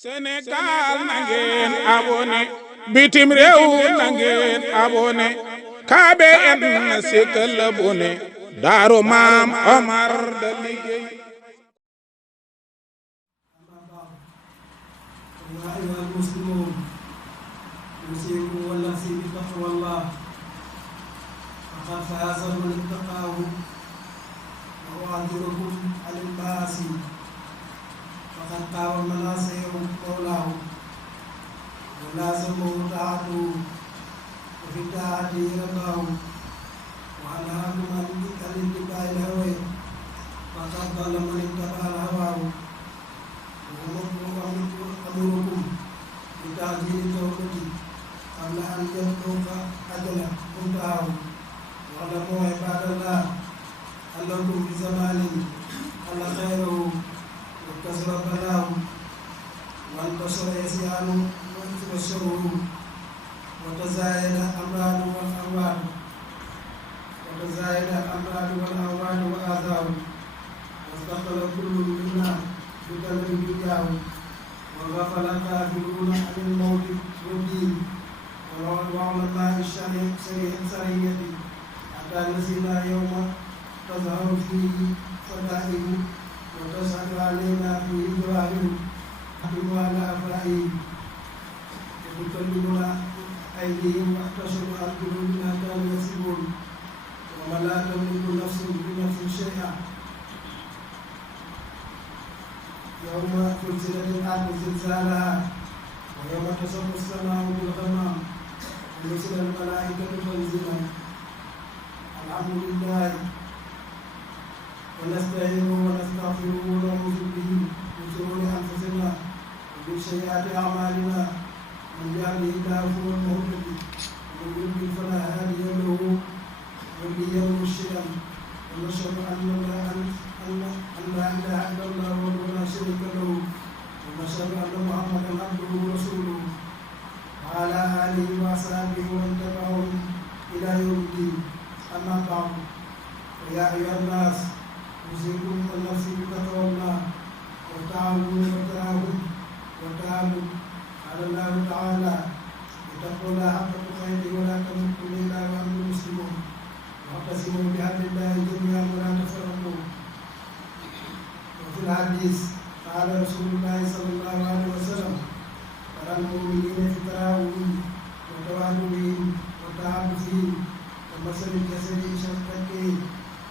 Sénégal na ngeen abonné bitim réew na ngeen abonné KBN sikkal abonné Daaru Maam Omar da liggéey يا أيها المسلمون أوصيكم ونفسي بتقوى الله فقد فاز من اتقاه وأعذركم عن المعاصي فقد قام مناصيه مولاه ولازمه طاعته وفي طاعته رضاه وأنهاكم عن اتباع الهوى فقد ضل من اتبع الهوى وأمركم بتعجيل توبتي قبل أن يبلغ أجل منتهاه واعلموا عباد الله أنكم في زمان قل خيره وكثر بلاه وانتشر عصيانه وشره وتزايد الأمراض والأمراض وآثاره واستقل كل منا بقلب دنياه وغفل الكافرون عن الموت والدين وعلماء الشريعة حتى نسينا يوم تظهر فيه فدائه وتشهد علينا فيه ظواهر نحكم على أفعاله وتكلمنا أيديهم وتشهد أرجلنا كانوا يكسبون وما لا تملك نفس بنفس شيئا يوم زلزلت الأرض زلزالها ويوم تشق السماء بالغمام ونزل الملائكة تنزيلا الحمد لله ونستعينه ونستغفره ونعوذ به من شرور أنفسنا ومن سيئات أعمالنا من يهده الله فهو المهتد ومن يضلل فلا هادي له وليا مرشدا ونشهد أن لا إله إلا الله وحده لا شريك له ونشهد أن محمدا عبده ورسوله وعلى آله وأصحابه ومن تبعهم إلى يوم الدين أما بعد فيا أيها الناس أوصيكم ونفسي بتقوى الله وتعاونوا على الله تعالى واتقوا الله حق تقاته ولا تموتن إلا وأنتم مسلمون واعتصموا بحبل الله جميعا ولا تفرقوا. وفي الحديث قال رسول الله صلى الله عليه وسلم ترى المؤمنين في تراوهم وتوادهم وتعاطفهم كمثل الجسد شقتين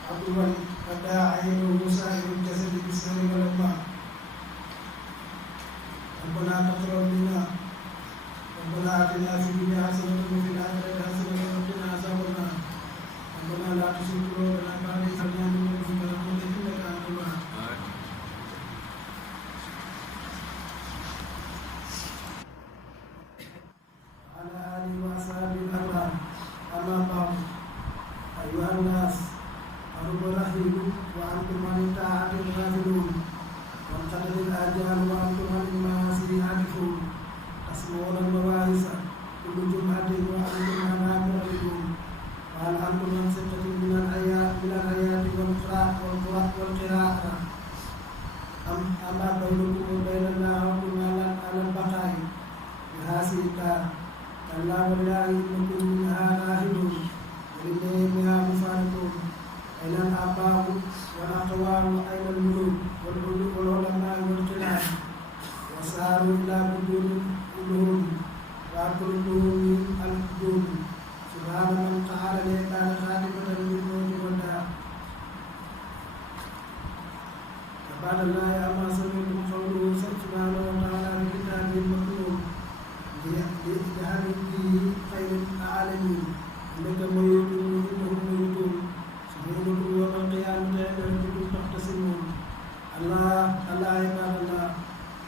عضوا قد عينه سائر الجسد بالسهر والماء. ربنا تقبل منا ربنا آتنا في الدنيا حسنة وفي الآخرة حسنة وقنا عذاب النار. ربنا لا تزغ قلوبنا بعد إذ هديتنا وهب لنا من لدنك رحمة إنك أنت الوهاب. على آله وأصحابه الأبرار. أما بعد أيها الناس أرب رحيل وأنتم عن الطاعة غافلون وانقضت الآجال وأنتم عن المعاصي عاكفون تسمعون المواعظ كل جمعة وأنتم عنها معرضون وهل أنتم عن ستة من الآيات والقراءة أما بينكم وبين الله على البقاء بهذه الدار كلا والله إنكم منها راهبون ولديها مفارقون. أين الآباء والأقوام أين الملوك والعلماء والقلال وساروا إلى بدون القلوب وأكلهم القلوب. سبحان من قال لعباد خاتمة للموت والدار. عباد الله أما سمعتم قوله سبحانه وتعالى في كتابه المكتوب لإجعال به خير العالمين إنك ميت وإنهم ميتون سبحانكم يوم القيامة عند ربكم تختصمون. الله عباد الله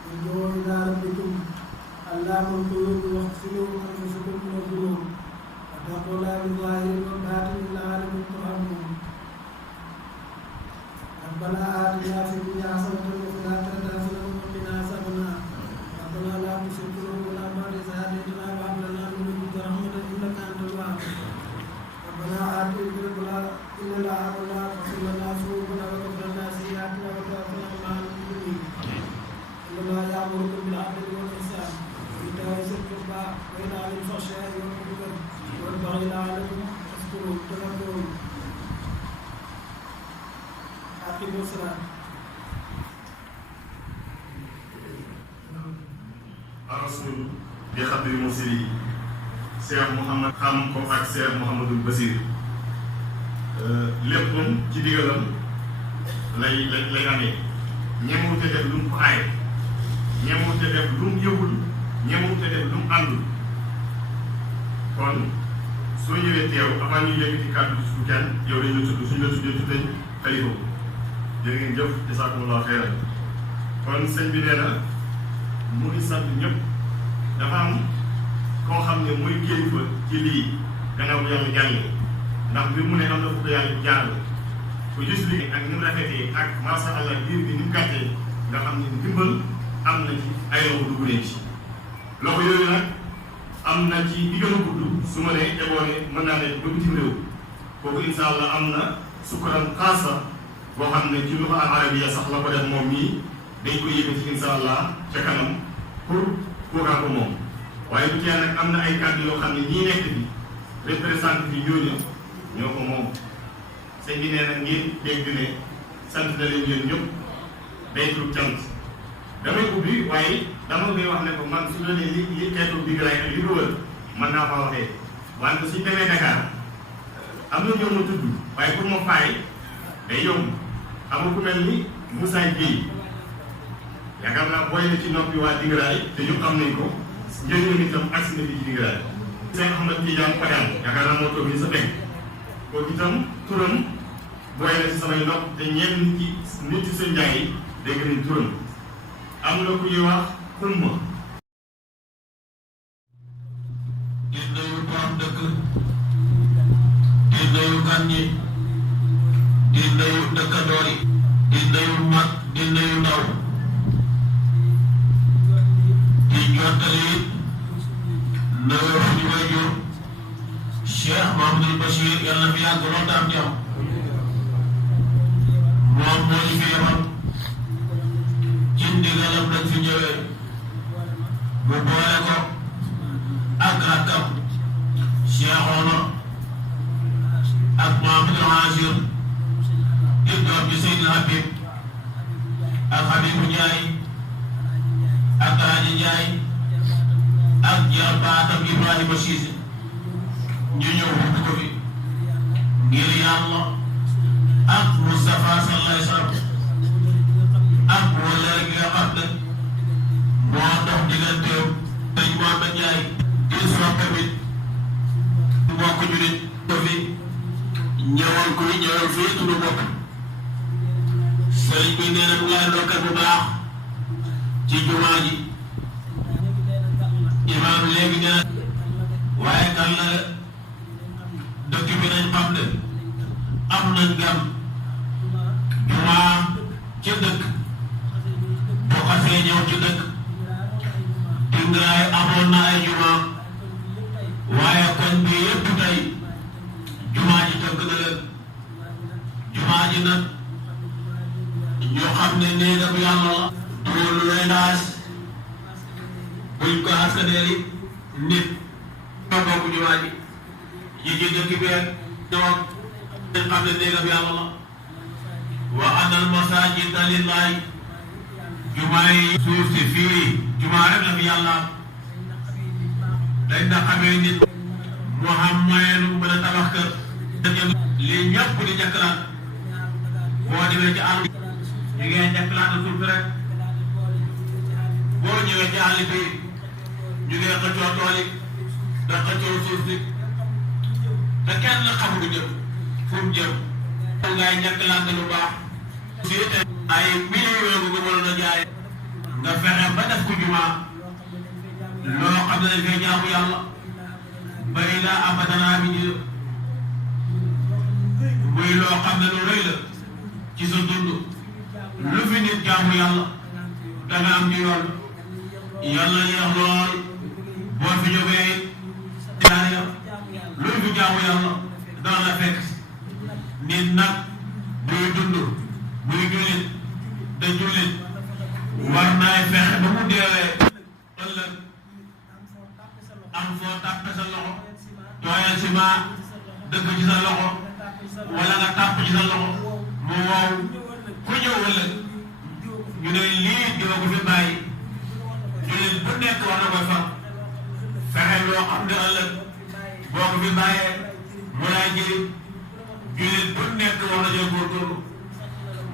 ارجعوا إلى ربكم علام القلوب واغسلوا أنفسكم من الذنوب واتقوا الله بالظاهر والباطن لعلكم ترحمون. ربنا آتنا في الدنيا حسنة وفي الآخرة حسنة وقنا عذاب النار. ربنا لا تزغ قلوبنا بعد إذ هديتنا وهب لنا من لدنك رحمة إنك أنت الوهاب. ربنا آتنا إننا آمنا فاغفر لنا ذنوبنا وكفر عنا سيئاتنا وتوفنا مع المؤمنين. إن الله يأمركم بالعدل rasul bi xadri musiri Cheikh Mouhamad xam ko ak Cheikh Mouhamadul Basir léppam ci digalam lay amee ñemewute def lu mu ko aaye ñemewute def lu mu yëgul ñemewute def lu mu àndul kon soo ñëwee teew avant ñu yëkkati kàddu su kenn yow dañ la tudd suñu la tuddee tuddañ xalifa jërë ngeen jëf jazakumullahu xeyran kon sëñ bi nee na mu ngi sant ñëpp dafa am koo xam ne mooy kilifa ci lii gannaaw bu yàlla jàllee ndax mbir mu ne am na fu ko yàlla jaarale ku gis li ak ni mu rafetee ak masha Allah diir bi ni mu gàttee nga xam ne ndimbal am na ci ay loxo dugg leen ci loxo yooyu nag am na ci bi gën a gudd su ma nee eboone mën naa ne ba bitim réew kooku insha Allah am na sukkuran xaasa boo xam ne ci luxa arabiya sax la ko def moom mii dañ ko yëkkati insha Allah ca kanam pour kookaa ko moom waaye bu tee nag am na ay kàddu yoo xam ne ñii nekk bi représenté fi ñooñu ñoo ko moom sëñ bi nee na ngeen dégg ne sant na leen yéen ñëpp day tur cant damay ubbi waaye dama koy wax ne ko man su la nee li xeetu digalaay ak li ko wër mën naa fa waxee wante suñ demee Dakar am na ñoo ma tudd waaye pour ma faay day yomb amul ku mel ni Moussa Gueye yaakaar naa booy na ci noppi waa digalaay te ñu xam nañ ko njëriñam itam agsi na fi ci digalaay Cheikh Ahmed Tidiane Fadane yaakaar naa moo toog ni sa teg kooku itam turam booy na ci samay nopp te ñenn ci nit ci seen njaay yi dégg nañ turam am na ku ñuy wax Kumma di nuyu borom dëkk di nuyu gan ñi di nuyu dëkkandoor yi di nuyu mag di nuyu ndaw di jottali nuyu suñu waajur Cheikh Mouhamadul Bachir yàlla na fi yàgg lool te am jàmm moom moo ñu fi yebal ci ndigalam lañ fi ñëwee bu boole ko ak rakkam Cheikhouna ak Mouhamadul Hachir di doom bi Seydil Habib ak Habibou Ndiaye ak Hadji Ndiaye ak jarbaatam Ibrahima Cissé ñu ñëw wut ko fi ngir yàlla ak Moustapha sallallahu alayhi wa sallam ak wala rek nga xam ne moo dox digganteem dañ Mohamed Ndiaye di soppe bi mbokk ñu nit ko fi ñëwal ko ñëwal fii tudd mbokk sëriñ bi nee na mu ngay ndokkal bu baax ci jumaa ji imaam léegi nee na waaye kan la dëkk bi nañ xam ne am nañ gan jumaa ci dëkk bu xasee ñëw ci dëkk Dingaay amoon na ay jumaa waaye koñ bi yëpp tey jumaa ji tënk na leen jumaa ji nag ñu xam ne néegam yàlla la duul looy naas buñ ko askaneli nit ñoo bokk jumaa ji ñi ci dëkk bi ñoom dañ xam ne néegam yàlla la wa anal masaajida lillaahi jumaa yi suuf si fii jumaa rek la fi yàlla dañ na xamee nit mu xam mayeelu mën a tabax kër lii ñëpp di njëkkalaan boo demee ci àll ñu ngee njëkkalaan suuf bi rek boo ñëwee ci àll bi ñu ngee xëccoo tool yi da xëccoo suuf si te kenn xamul jëm fu mu jëm ngay njëkkalaan lu baax fii te ay millions nga mënoon a jaay nga fexe ba def ko jumaa loo xam ne dañ koy jaamu yàlla bari la abadanaa bi ji muy loo xam ne lu rëy la ci sa dund lu fi nit jaamu yàlla danga am ci yoon yàlla yeex lool boo fi jógee jaare lu fi jaamu yàlla dana la fekk nit nag buy dund buy jullit da jullit war naay fexe ba mu deewee ëllëg am foo tàppe sa loxo tooyal si maa dëgg ci sa loxo wala nga tàpp ci sa loxo mu wow ku ñëw ëllëg ñu ne lii doo ko fi bàyyi jullit bu nekk war na koy fam fexe loo xam ne ëllëg boo ko fi bàyyee mu lay jëriñ jullit bu nekk war na jël góorgóorlu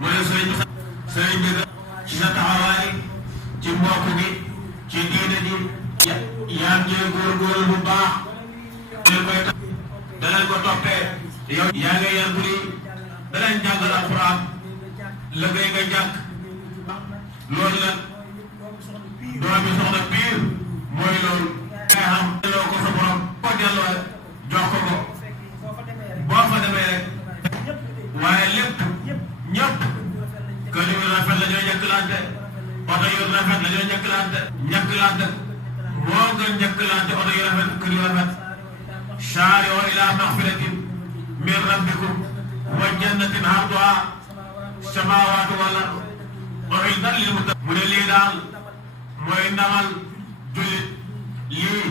mu ne sëriñ bi ci sa taxawaay ci mbokk gi ci diine ji yaa ngi jël góorgóorlu bu baax danañ ko toppee yow yaa ngi yar bu lii danañ jàngal alxuraan liggéey nga jàkk loolu nag doomi soxna biir mooy loolu ngay xam delloo ko sa borom ko delloo jox ko boo fa demee rek waaye lépp ñëpp kër yu rafet la ñoo njëkkalante oto yu rafet la ñoo njëkkalante moo gën njëkkalante oto yu rafet kër yu rafet saari'uu ilaa magfiratin min rabbikum wa jannatin arduhaa samaawaatu wal ardu u'iddat lil muttaqiin mu ne lii daal mooy ndamal jullit lii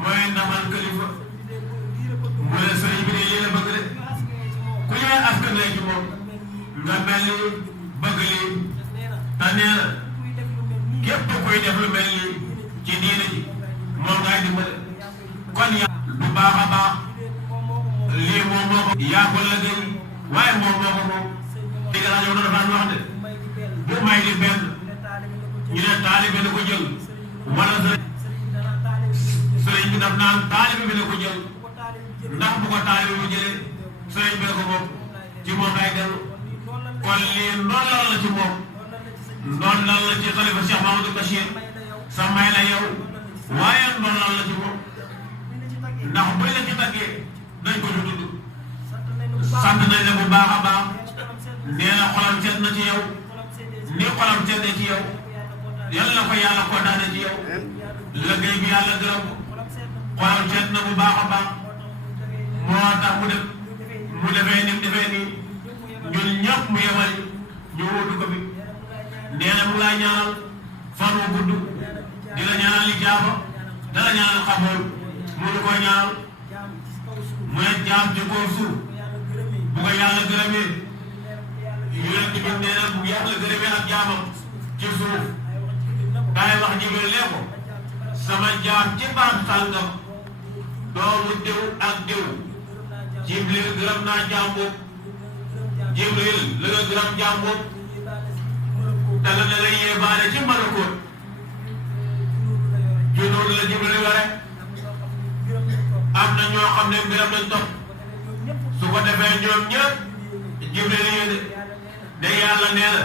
mooy ndamal kilifa mu ne sëriñ bi de yéen a bëgg de ku ñëwee askan ci moom nga mel ni bëgg lii te nee na képp kuy def lu mel nii ci diine ji moom ngay dimbale kon yaa bu baax a baax lii moom moo ko yaa ko liggéey waaye moom moo ko moom dégg naa yow dafa wax de bu may di benn ñu ne taalibe na ko jël wala sëriñ bi daf naan taalibe bi na ko jël ndax bu ko taalibe bu jëlee sëriñ bi na ko moom ci moom ngay dellu kon lii ndondal la ci moom ndondal la ci xalifa Cheikh Mamadou Bachir sa may la yow waaye ndondal la ci moom ndax buy la ci taggee dañ ko tudd sant nañ la bu baax a baax nee na xolam seet na ci yow ni xolam seetee ci yow yàlla na ko yàlla kontaane ci yow liggéey bi yàlla gërëm ko xolam seet na bu baax a baax moo tax mu defee ni mu defee nii ñun ñëpp mu yemal ñu wutu ko fi nee na mu laa ñaanal fan wu gudd di la ñaanal li jaaba da la ñaanal xamool mu du ko ñaanal mu ne jaam ci kaw suuf bu ko yàlla gërëmee yonent bi nee na bu yàlla gërëmee ak jaamam ci suuf daay wax Jibril lee ko sama jaam ci barab sàngam doomu diw ak diw Jibril gërëm naa jaam boobu Jibril la nga gërëm jaam boobu te la ne la yéebaane ci malakoot junoonu la Jibril yore am na ñoo xam ne mbiram lañ topp su ko defee ñoom ñëpp Jibril yéene de yàlla nee na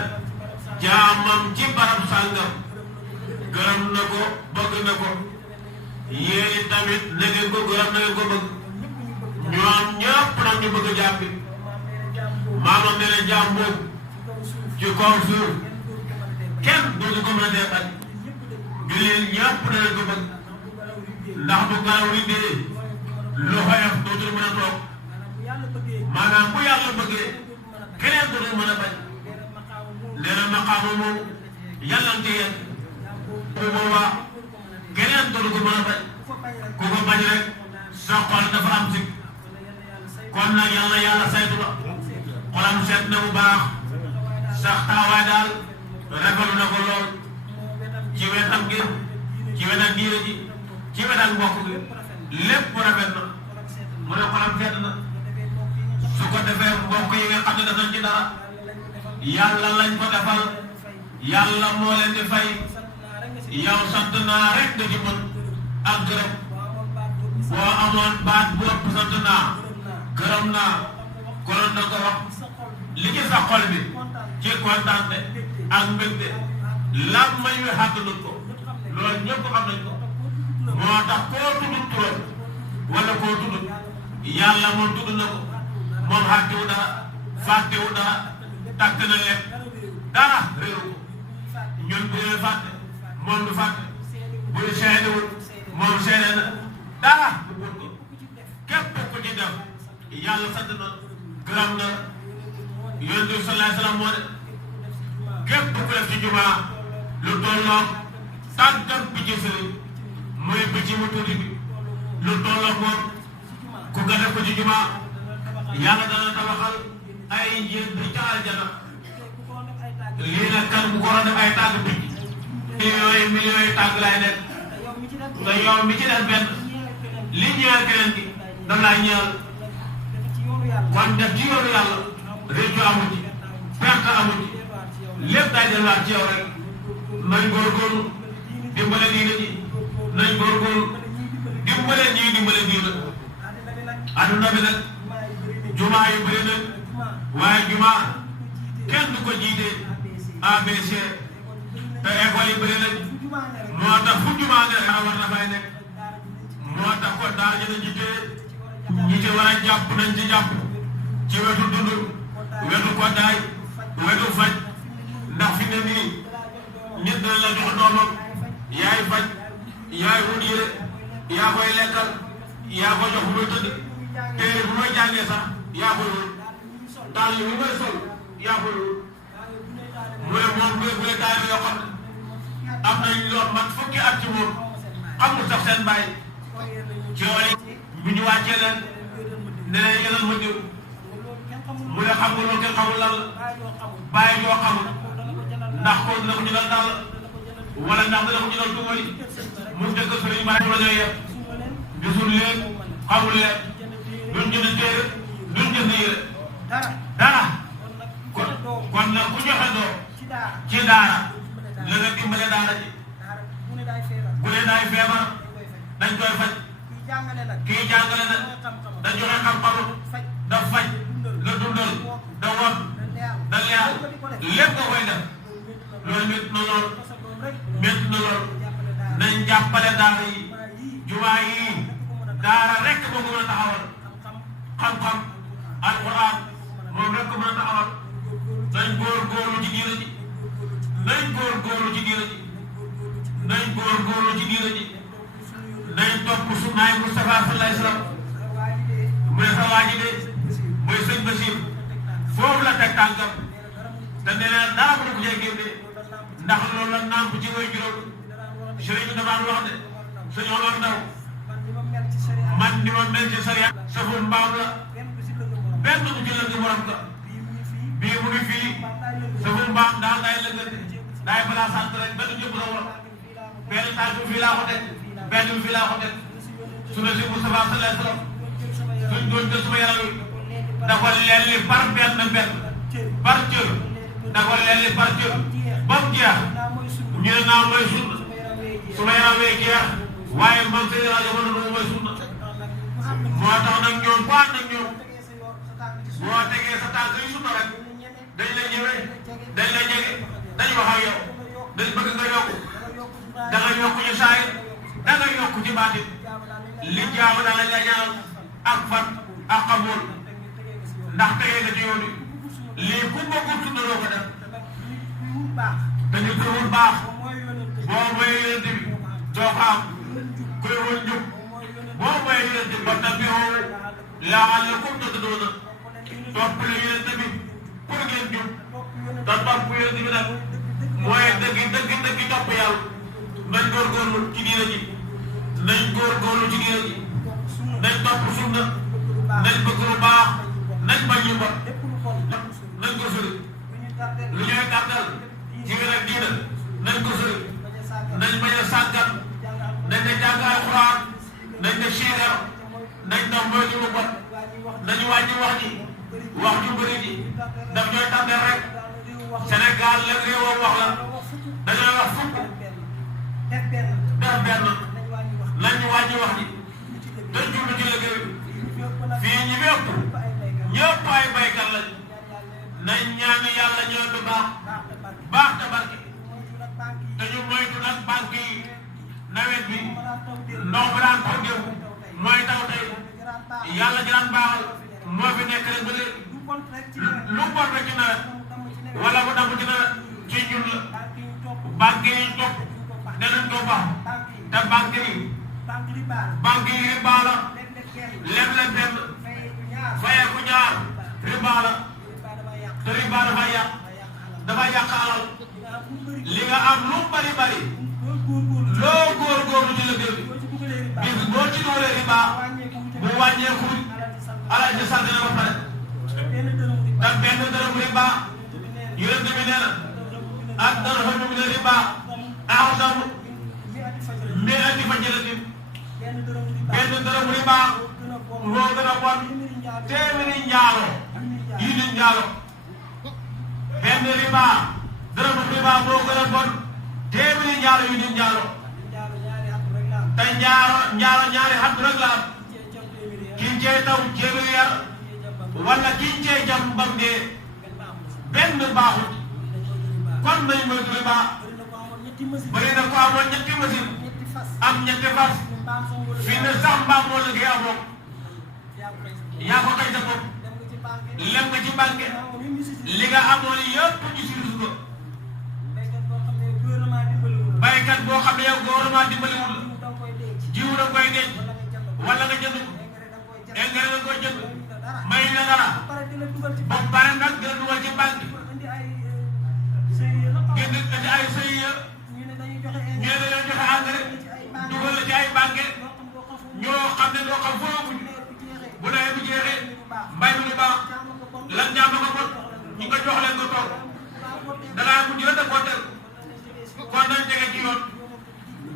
jaamam ci barab sàngam gërëm na ko bëgg na ko yéen tamit na ngeen ko gërëm na ngeen ko bëgg ñoom ñëpp nag ñu bëgg jaam bi maamam nee na jaam boobu ci kaw suuf kenn dootu ko mën a dee ak jullit ñëpp danañ ko bëgg ndax bu garaw rindee lu xoyof dootul mën a toog maanaam bu yàlla bëggee keneen dootul mën a bañ nee na maqaama moom yàlla nga yegg bu boobaa keneen dootu ko mën a bañ ku ko bañ rek sa xol dafa am sikk kon nag yàlla saytu la xolam seet na bu baax sax taxawaay daal rafetlu na ko lool ci wetam gi ci wetam diine ji ci wetam mbokk gi lépp rafet na mu ne xolam seet na su ko defee mbokk yi nga xam ne dafa ci dara yàlla lañ ko defal yàlla moo leen di fay yow sant naa rek nga ci mën ak gërëm boo amoon baat bu ëpp sant naa gërëm naa konoon na ko wax li ci sa xol bi ci kontaante ak mbégte lam may wi xàttanut ko loolu ñëpp xam nañ ko moo tax koo tuddut turam wala koo tuddut yàlla moom tudd na ko moom xàttiwu dara fàttewu dara tàkk na lépp dara réeru ko ñun bu ñuy fàtte moom du fàtte bu ñu seedewul moom seede na dara du bët ko képp ku ci def yàlla sant na gërëm na yonent bi sallallahu alayhi wa sallam moo de képp ku def ci jumaa lu tolloog tànkam bi ci sëriñ muy bi ci mu tuuti bi lu tolloog moom ku nga def ko ci jumaa yàlla dana tabaxal ay njéen bi ca aljana lii nag kan bu ko war a def ay tàgg bi yooyu millions yi tàgg laay nekk nga yow mi ci def benn li ñeel keneen gi da lay ñeel kon def ci yoonu yàlla réccu amu ci perte amu ci lépp day delluwaat ci yow rek nañ góorgóorlu dimbale diine ji nañ góorgóorlu dimbale ñii dimbale diine adduna bi nag jumaa yi bëri na waaye jumaa kenn du ko jiite ABC te école yi bëri nañ moo tax fu jumaa ne war na fay nekk moo tax ko daal ñu ne jiite ñi ci war a jàpp nañ ci jàpp ci wetu dund wetu koddaay wetu faj ndax fi ne nii nit dina la jox doomam yaay faj yaay wut yére yaa koy lekkal yaa ko jox bu muy tëdd téere bu muy jàngee sax yaa koy wut daal yi bu muy sol yaa koy wut mu ne moom bu dee daal yoo xam ne am nañ lool mat fukki at ci moom amul sax seen bàyyi ci yoon bu ñu wàccee leen ne leen yëlal ma diw mu ne xam nga loolu kenn xamul lan la bàyyi yoo xamul ndax ko dina ko jëlal daal wala ndax dina ko jëlal tuumali mu dëkk sëriñ bàyyi la ñuy yem gisul leen xamul leen duñ jënd téere duñ jënd yére dara kon nag ku joxe doo ci daara la nga dimbale daara ji bu ne daay feebar dañ koy faj kii jàngale nag da joxe xam-xamu da faj da dundal da won da leer lépp nga koy def loolu métti na lool métti na lool nañ jàppale daara yi jumaa yi daara rek moo ko mën a taxawal xam-xam alquran moom rek ko mën a taxawal nañ góorgóorlu ci diina ji nañ góorgóorlu ci diina ji nañ góorgóorlu ci diina ji nañ topp sunnaay Mustafa sallallahu alayhi wasallam mu ne sa waa ji de mooy sëñ Bachir foofu la teg tànkam te nee na dara bu ko cee génne ndax loolu la nàmp ci way juróom sëriñ bi dafa wax de sëñ Omar Ndaw man ni ma mel ci sariya saful mbaam la benn bu ci lëng borom ka bii mu ngi fii saful mbaam daal day lëngante daay balaa sant rek benn jëpp la war benn tànk fii laa ko teg benn bi fii laa ko teg su ne si Mustafa sallallahu alayhi wasallam suñ doon jël suma yaram wi da ko lelli par benn par cër da ko lelli par cër ba mu jeex ñu ne naa mooy sunna suma yaram wee jeex waaye man seen rajo ma ne mooy sunna moo tax nag ñoom bu ànd ak ñoom boo tegee sa tànk yi sunna rek dañ lay ñëwee dañ lay jege dañ wax ak yow dañ bëgg nga yokku da nga yokku ci saay da nga yokku ci baatin li jaamu da nga la ñaanal ak fan ak xamul ndax tegee nga ci yoon wi lii ku bokkul sunna doo ko def te ñu koy wut baax boo mooy yonent bi doo ko am kuy wut njub boo mooy yonent bi ba tabi'uu la'allakum tahtaduna topp la yonent bi pour ngeen jub te topp yonent bi nag mooy dëgg topp yàlla nañ góorgóorlu ci diina ji nañ góorgóorlu ci diina ji nañ topp sunna nañ bëgg lu baax nañ bañ lu bon nañ ko sori lu ñuy tàggal ci wér ak diina nañ ko sori nañ bañ a sàggat nañ ne jàng alxuraan nañ ne siikar nañ ne moytu lu bon nañu wàññi wax ju bëri ji daf ñooy tàggal rek Sénégal la réewam wax la dañoo wax fukk def benn nañu wàññi wax ji dañ jublu ci liggéey fii ñi fépp ñëpp ay baykat lañ nañ ñaan yàlla ñëw bi baax te barke te ñu moytu nag banque yi nawet bi ndox bi daan ko jëm mooy taw tey yàlla ji daan baaxal moo fi nekk rek ba léegi lu bon rek ci nawet wala mu damm ci nawet ci ñun la banque yi topp danañ ko baax te banque yi riba la léeg-léeg benn fayeeku ñaar riba la te riba dafa yàq alal li nga am lu bari loo góorgóorlu ci liggéey bi bis boo ci doolee riba bu wàññeeku alal ji sant na ba pare te benn dërëm riba yonent bi nee na ak dërëm ne riba a'zamu dërëmu riba moo gën a bon téeméeri njaalo yi di njaalo benn riba dërëmu riba moo gën a bon téeméeri njaalo yi di njaalo te njaalo ñaari at rek la am kiñ cee taw téeméeri yar wala kiñ cee jam bam dee benn baaxut kon nañ moytu riba bëri na ko amoon ñetti machine am ñetti fas fii ne sax mbaam moo liggéey amoon yaa ko kay sa bopp lem nga ci banque li nga amoon yëpp ñu si ko baykat boo xam ne yow gouvernement dimbaliwul jiwu da koy denc wala nga jënd ko engrais nga koy jënd may na dara ba pare nag dina dugal ci banque génn indi ay sëy ñu ne dañoo joxe engrais dugal la ci ay banque ñoo xam ne doo xam foofu bu nawet bi jeexee mbay mi du baax lan ñaama nga bon ñu nga jox leen ko toog danaa mujj la ko teel kon nañ tege ci yoon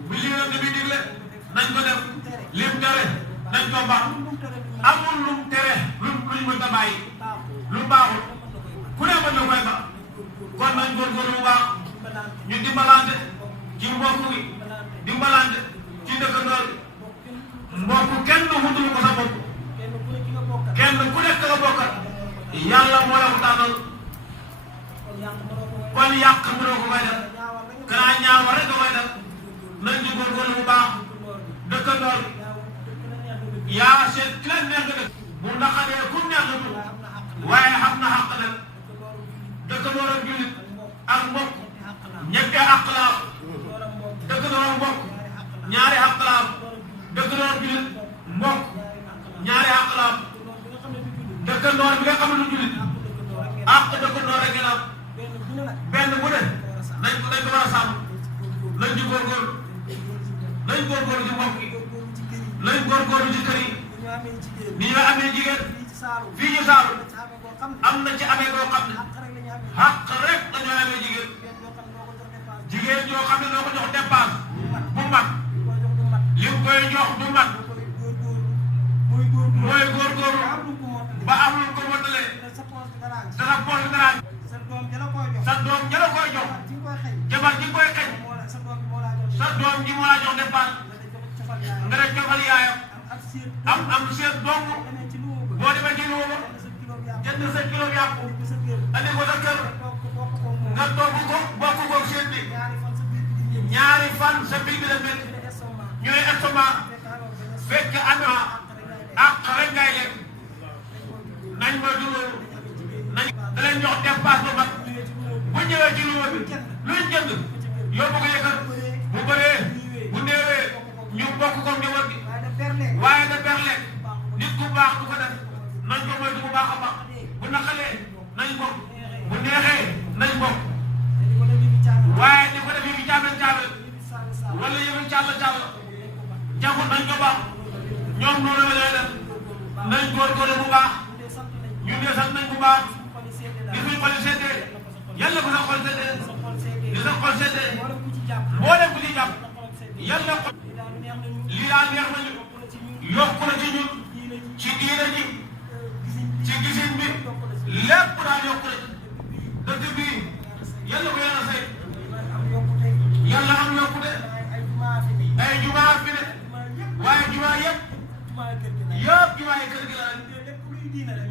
bu li yoon bi digle nañ ko def lim tere nañ ko baax amul lum tere luñ mën a bàyyi lu baaxul ku ne mën na koy ba kon nañ góorgóorlu bu baax ñu dimbalante ci mbokk gi dimbalante ci dëkkandoor mbokk kenn wutul ko sa bopp kenn ku nekk nga bokkal yàlla moo la ko tànnal kon yàq mënoo ko koy def kanaa ñaawa rek nga koy def nañ ci góorgóorlu bu baax dëkkandoor yaa seet ki leen neex nga def bu naqaree ku neex nga def waaye xam na xàq nag dëkkandoor ak jullit ak mbokk ñetti àq la am dëkkandoor ak mbokk ñaari àq la am dëkkandoor ak jullit mbokk ñaari àq la am dëkkandoor bi nga xam ne du jullit àq dëkkandoor rek la am benn bu ne nañ ko war a sàmm nañ ci góorgóorlu nañ góorgóorlu ci mbokk yi nañ góorgóorlu ci kër yi ni ñu amee jigéen fii ñu saalu am na ci amee boo xam ne xàq rek dañoo amee jigéen ñoo xam ne doo ko jox dépense bu mat li nga koy jox du mat mooy góorgóorlu ba am lu ko motalee te sa poche dara sa doom jëla koy jox jabar ji koy xëy sa doom ji moo la jox dépense nga def cofal yaayam am seet dong boo demee ci luuma jënd sa kilo yàpp andi ko sa kër nga togg ko bokk ko seet bi ñaari fan sa biir bi la mel ñooy estomac fekk ana ak rek ngay lekk nañ ma dugal nañ da leen jox dépasse ba mat bu ñëwee ci luuma bi luñ jënd yóbbu ko yëkkal bu bëree bu néewee ñu bokk ko njaboot gi waaye nga berle nit ku baax du ko def nañ ko moytu bu baax a baax bu naqalee nañ bokk bu neexee nañ bokk waaye di ko def yi caaben caaben wala yëngu càll càll jagut nañ ko baax ñoom noonu la ñuy def nañ góorgóorlu bu baax ñu ne sax nañ bu baax di suñ xol seetee yàlla ko sa xol seetee di sa xol seetee boo dem ku ci jàpp yàlla ko lii daal neex nañu yokku na ci ñun ci diine ji ci gisin bi lépp daal yokku na dëkk bi yàlla ko yàlla say yàlla am yokkute ay jumaa fi ne waaye jumaa yëpp jumaa yi kër gi la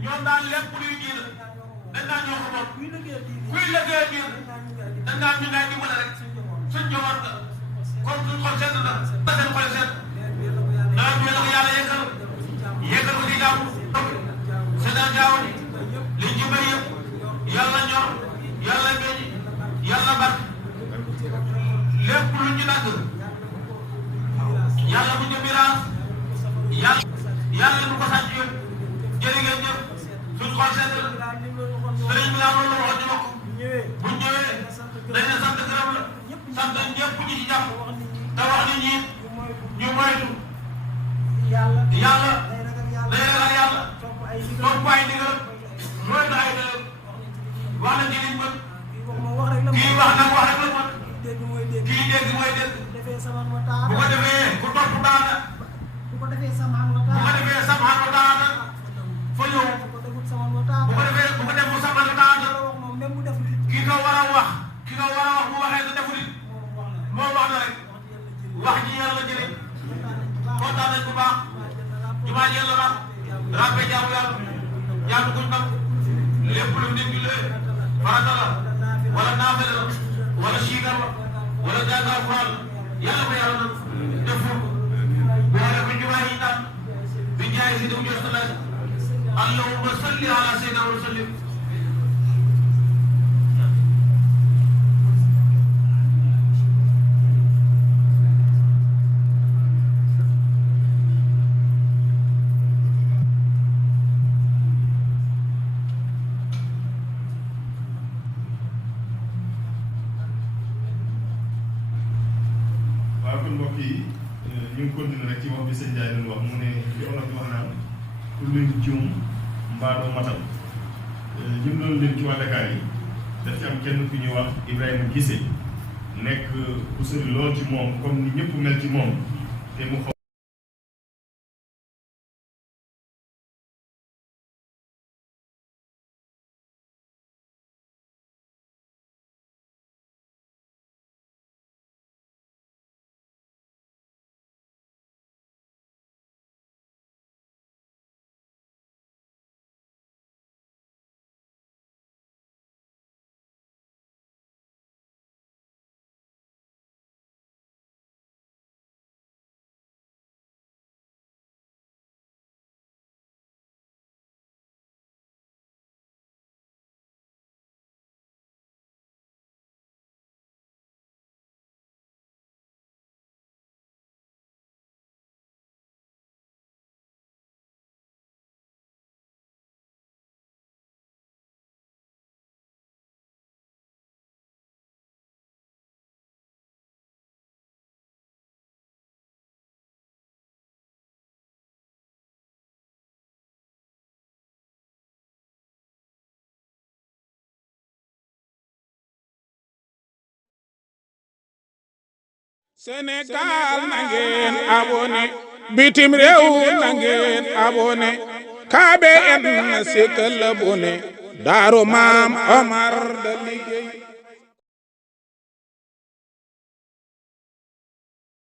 ñoom daal lépp luy diine dañ naan ñoo ko moom kuy liggéey diine dañ naan ñu ngay dimbale rek suñ joxoon la comme suñ xol sedd na ba seen xol sedd nawet bi la ko yàlla yeggal ko ci jàmm seddal jaaw liñ ci bëri yëpp yàlla ñor yàlla meññ yàlla bat lépp luñ ci dagg yàlla bu ñu miraas yàlla du ko sàcc yëpp jërë ngeen jëf suñ xol sedd sëriñ bi laa loolu wax ñu bokk bu ñëwee dañ ne sant gërëm la sant ñëpp ñi ci jàpp te wax nit ñi ñu moytu yàlla day ragal yàlla topp ay ndigal moytu ay dëgg wax na ci liñ mën kii wax nag wax rek la mën kii dégg mooy dégg bu ko defee ku topp daana ko defee samaan wa taala fa ñëw bu ko defut samaan wa taala bu ko deful samaan wa taala wax moom même bu defut ki nga war a wax bu waxee te defut it moom wax na rek wax ji yàlla jëriñ kontaan nañ bu baax jumaa ji yàlla ràppe jaamu yàlla jaamu kuñ xam lépp lu nit jullee farata la wala naafile la wala siikar la wala jàng alxuraan yàlla ko yàlla deful boole ko jumaa yi tam bi jaay si dum jostalaaj allahumma salli ala sayyidina wa sallim mbokk yi ñu ngi continuer rek ci wax bi sëñ Ndiaye doon wax mu ne li olof di wax naan ku lim juum mbaa doo matal ñu ngi doon lim ci waa Dakar yi daf ci am kenn ku ñuy wax Ibrahima Gissé nekk ku sori lool ci moom comme ni ñëpp mel ci moom te mu Sénégal na ngeen abonné bitim réew na ngeen abonné KBN Sikkal abonné Daaru Maam Omar da liggéey